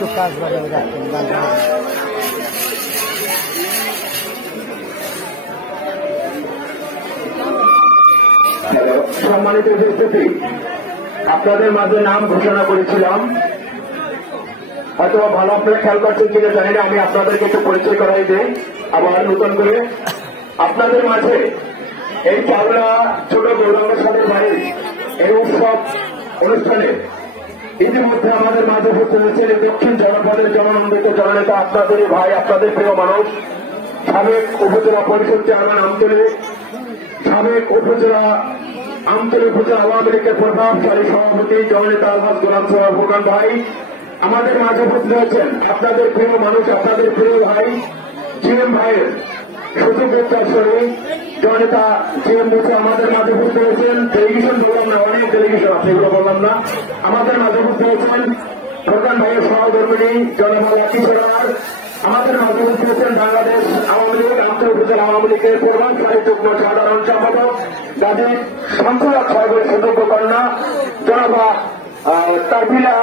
একটু কাজ বাজারে যাচ্ছেন সম্মানিত উপস্থিতি, আপনাদের মাঝে নাম ঘোষণা করেছিলাম, হয়তো ভালো আপনারা খেয়াল করছেন কিনা জানি না, আমি আপনাদেরকে একটু পরিচয় করাই দিই আবার নতুন করে। আপনাদের মাঝে এই চাওড়া ছোট গৌরাঙ্গ সাহেবের বাড়ির এই উৎসব অনুষ্ঠানে ইতিমধ্যে আমাদের মাঝে উপস্থিত হয়েছেন দক্ষিণ জনপদের জননন্দিত জননেতা, আপনাদের ভাই, আপনাদের প্রিয় মানুষ, সাবেক উপজেলা পরিষদ চেয়ারম্যান আমতলী, সাবেক উপজেলা আওয়ামী লীগের প্রভাবশালী সভাপতি জননেতা আলহাজ গোলাম সোহরাব ফুরকান ভাই আমাদের মাঝে উপস্থিত হয়েছেন। আপনাদের প্রিয় মানুষ, আপনাদের প্রিয় ভাই জিএম ভাইয়ের সুযোগ উত্তরস্বরী জননেতা জিএম মুসা আমাদের মাঝে উপস্থিত হয়েছেন। ডেলিগেশন বললাম না, অনেক ডেলিগেশন আছে, এগুলো বললাম না। আমাদের মাঝে উপস্থিত হয়েছেন ফুরকান ভাইয়ের সহধর্মিনী জনমালা কিশোরার, আমাদের মাঝে উপস্থিত হয়েছেন বাংলাদেশ আওয়ামী লীগ উপজেলা আওয়ামী লীগের পূর্বাঞ্চলের যুগ্ম সাধারণ সম্পাদক গাজী শামসুল হক সাহেবের সুযোগ্য কন্যা জনাবা তারবিলা